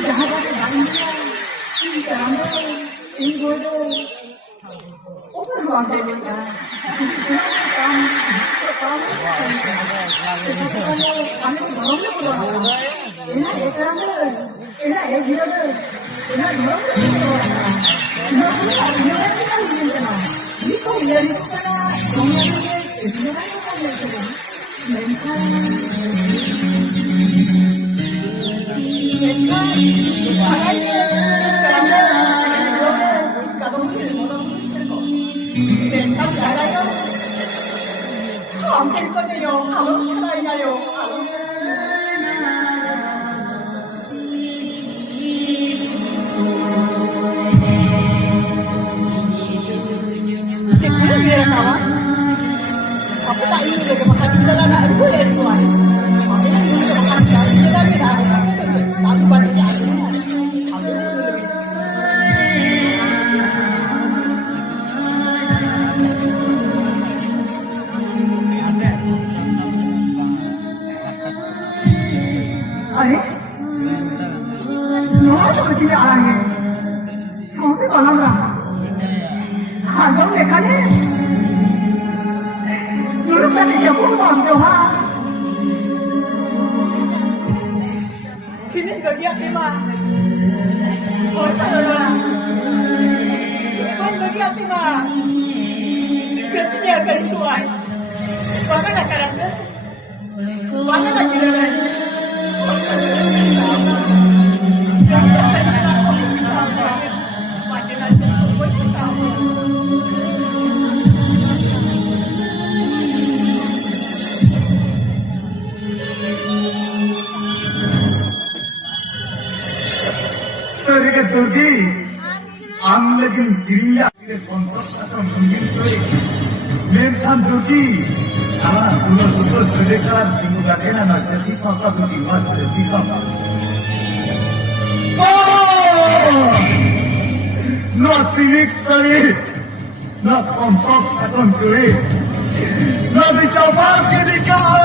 jahat-jahat lain dia, ini jangan deh, ini bodoh. Apa luar biasa? 안 될 거예요. 아무 편하게요. Cái gì vậy nào á? Học cái tay như vậy mà thành ra là nó cứ lên rồi. Học cái này như vậy mà thành ra cái đó cái nào nó cũng quan trọng. अरे नौज होती आ रही है कौन बना रहा हाथों देखा नहीं यूरोप में क्या बोल रहे हो हाँ किन्हीं बगिया की माँ और क्या हो रहा कौन बगिया की माँ कितनी अकड़ी सुआई वाका ना करेंगे वाका ना करेंगे Sorry, Turki. I'm looking India. Mentan Turki. Ah, dulu sedekah ibu kakeknya nak jadi siapa Turki, mas jadi siapa? Oh, not Phoenix sorry, not kompak atau Turki, not dicoba jadi kau.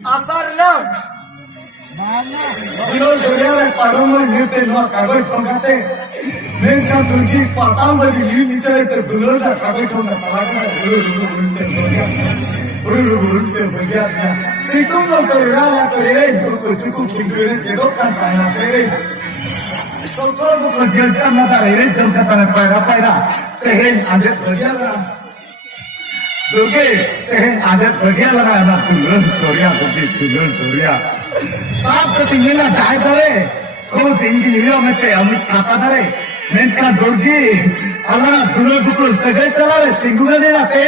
Asarnya, kalau sudah paruman nyetir nak kaget pengkate, mereka Turki patang bagi ini cari terdulur dah kaget pengkat palanya urut bagiannya. Situ nak kerja cukup tinggal jedokkan tanah saya. Kalau kerja nak ada jam kata paira, tehen adat kerja lah. Oke, adat bagian lah anak turun Korea. Saat ketinggian dah ada, kalau tinggi ni orang macam amit kata ada, mereka dorji, anak turun segai cara singgungan ni nate,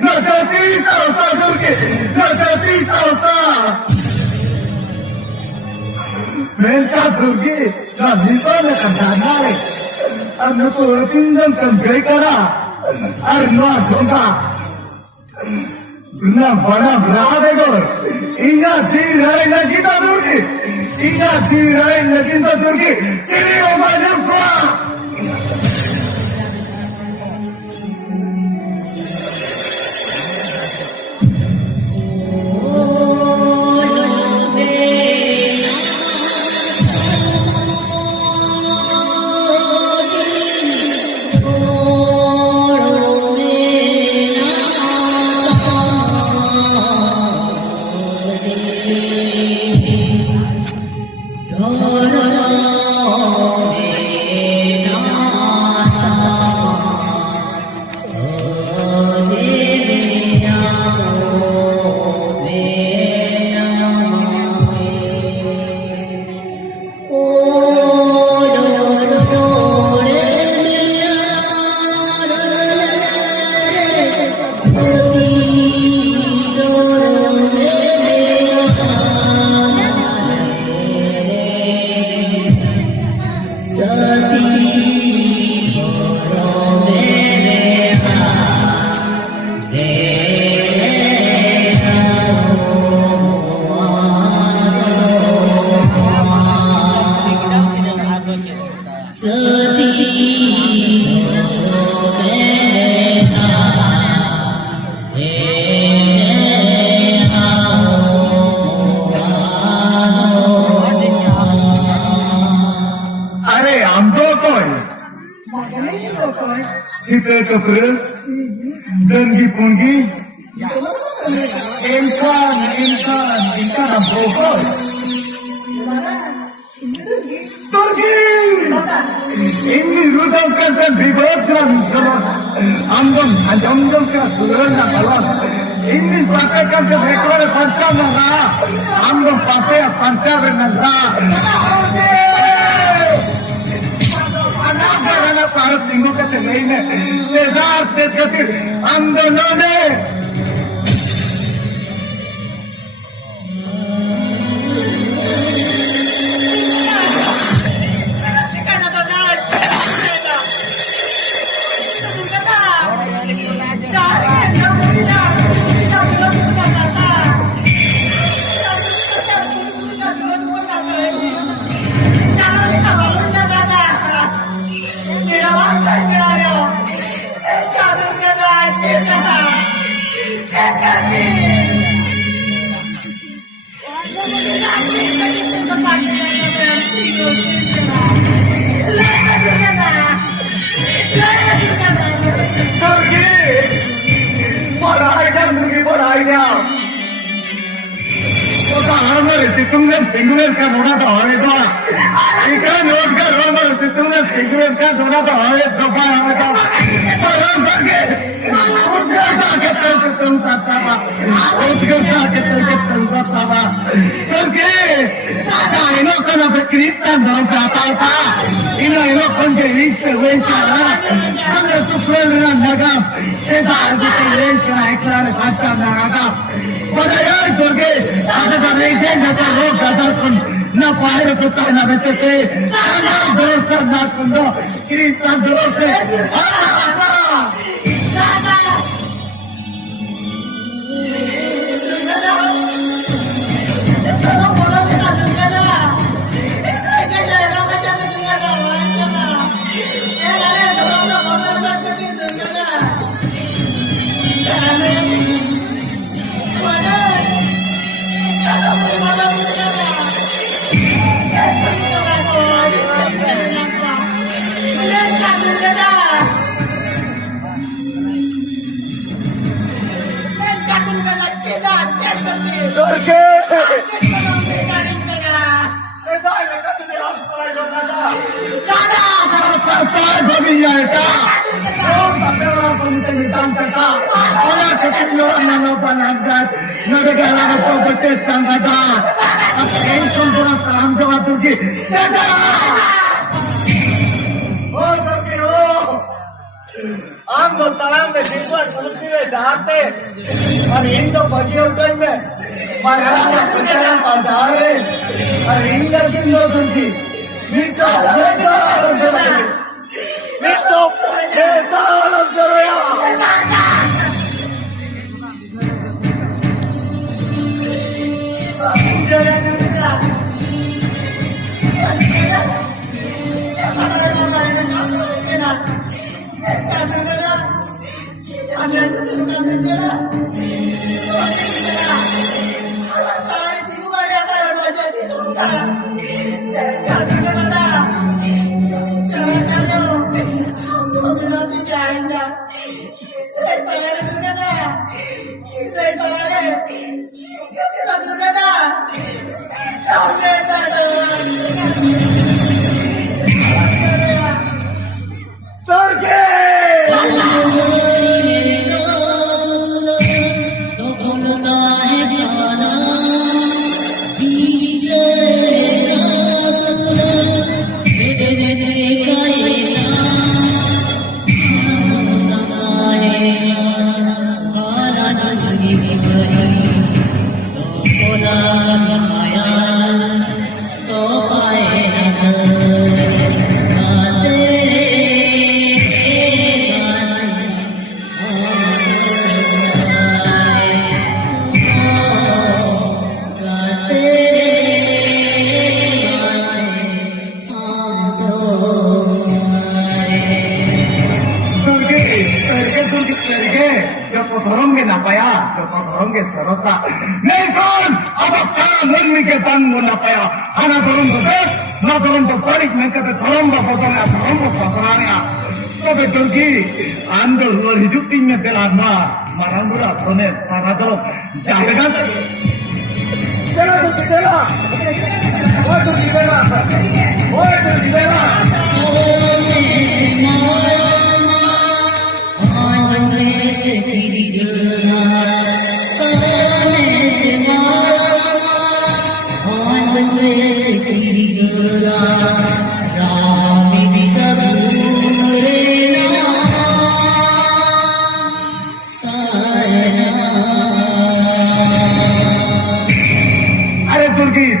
nak jadi sauta dorji, nak jadi sauta. Mereka dorji, nak bisa nak dana le, anak tu tinggal tempat kara, anak jonga. Benar benar berada gor. Ingat jirai lagi tak Turki. Ingat jirai lagi tak Turki. Ciri obatnya kuat. Da da da Cita Cakra, Denggi Punggi, Insan Bokor, Turki, ini rudal kan dibuatkan sama Ambon, Anjong ka Suran Balon, ini pakai kan rekor panca naga, Ambon pakai panca naga. Anak Bharat Minggu kata lain, Tezar Tezkati, Andolone. Tumbler singular का होना तो है तो इका note का रोमा तुमने singular का होना तो है तो पाए हमें तो परम करके उसका के तुम करता बा उसका के तुम करता बा करके इनो का ना क्रिश्चियन धर्म का आता इनो कौन के रीच से हुए क्या हमने तो प्रेरणा लगा ऐसा आदमी के लिए क्या एकला ने अच्छा लगा Padahal porque ada dari nak roh kadar pun nak pahir tu tak nak betul nak dosa nak kundo Kristus dosa हम तो तलाब में विश्वास सुनती है जाते और इन तो बजे उठे में महाराजा प्रचार बाजार है और इनका किन लोग सुनती Mitto Tapi Turki, anda luar hidup tinggal terlama, marah murah, soalnya sana tuh jangan kan? Bela Turki bela, oh Turki bela, oh Turki bela.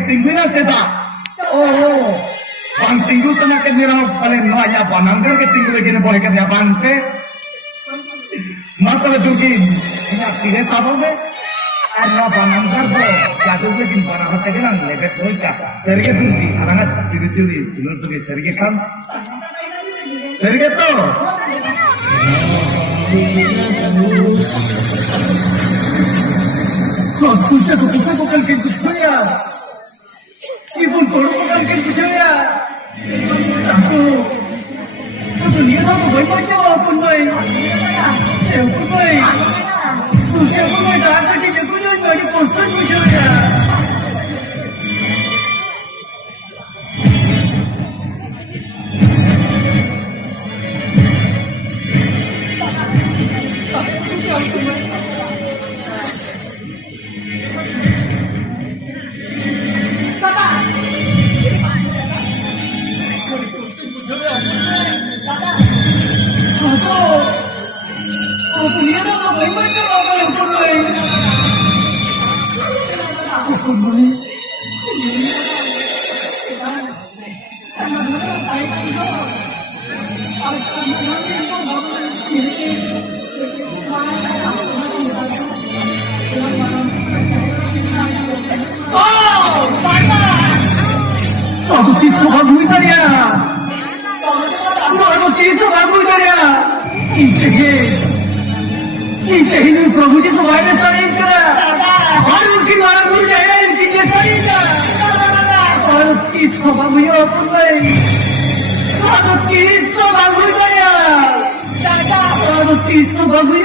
Tinggal kita, oh, bang tinggal kena kena paling naya pananggar ke tinggal lagi ni boleh kerja bangse, masalah Turki, ini tiga tahun deh, ada pananggar tu, jatuh ke jin pananggar tu kan, lepas tu cak, serigit Turki, anak ciri-ciri, dulu Turki serigit kan, serigit tu. Kau sudah bukan kita ya. Ibu guru bukan gitu ya. Aku dunia aku baik-baik aja pun baik. Pun baik. Usia pun baik. Dah kerja je pun jadi konsen pun ya. Aku kisah bagus tadi ya. Aku kisah bagus tadi ya. ini प्रभु जी को virus चढ़ी और उनकी मारा भूल जाएगा इनकी ये चढ़ेगा और उसकी सभा हुई अपन गई और उसकी सभा हुई गया और उसकी सभा हुई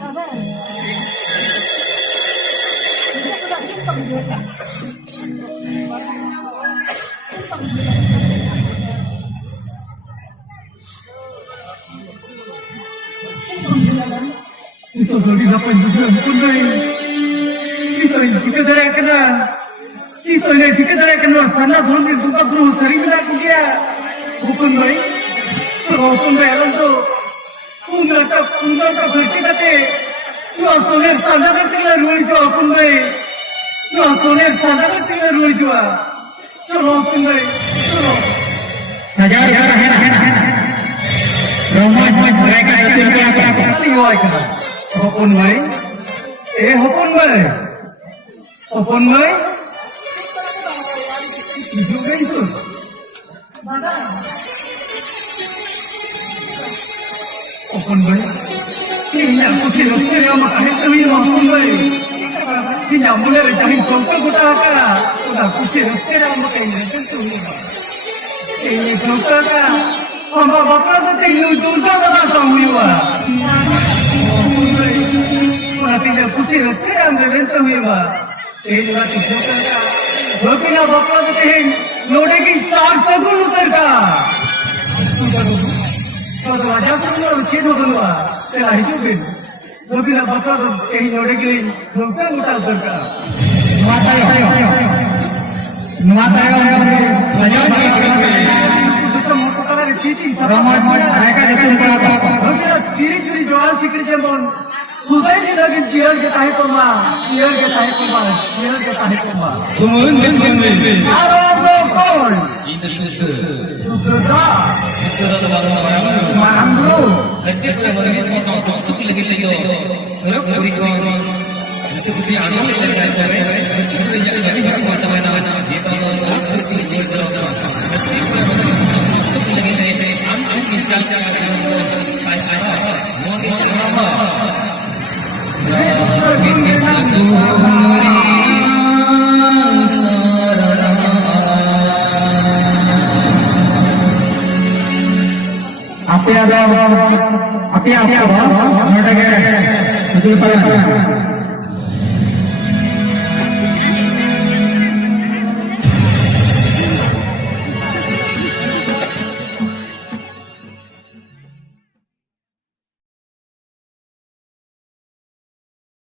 Baba. Ini aku tak suka juga. Itu jadi apa yang pun itu kita dari kena itu ini kita dari kena sana belum suka terus sering nak dia bukan baik hukum beron tu punah tak berkata tu soler sana kita luar jauh hukum baik tu soler sana kita luar jauh चलो हुकुम baik चलो saja Roman mereka itu apa tiwai kena hukum baik hukum baik hukum baik juga itu Mana? hukum baik ini aku tidak saya makan itu hukum baik ini mulai dari contoh kita kan udah aku tidak saya makan itu ini contoh kan hamba bapa tu tinggal contoh kita semua tidak putih sekarang berbentuk lima. Ini masih bukan kan? Lepas nak bapa tu tinggal lode ki 400 gulu terka. Kalau wajah tu nak cedok dulu ah, telah itu bin. Lepas nak bapa tu tinggal lode ki 20 gulu terka. Mata yo, banyak banyak. Ramai mereka itu berapa? Ciri-ciri jual sikit jempol. Bukan ini lagi jiran kita hidup mah, jiran kita hidup mah, jiran kita hidup mah. Tumen. Arab itu sudah. Mandu. Nanti kita mungkin sama masuk lagi itu. Serap berikan. Itu kita anu lagi lagi. Itu jadi lagi macam mana? Kita masuk lagi lagi. Am install apa ada? Betul pada.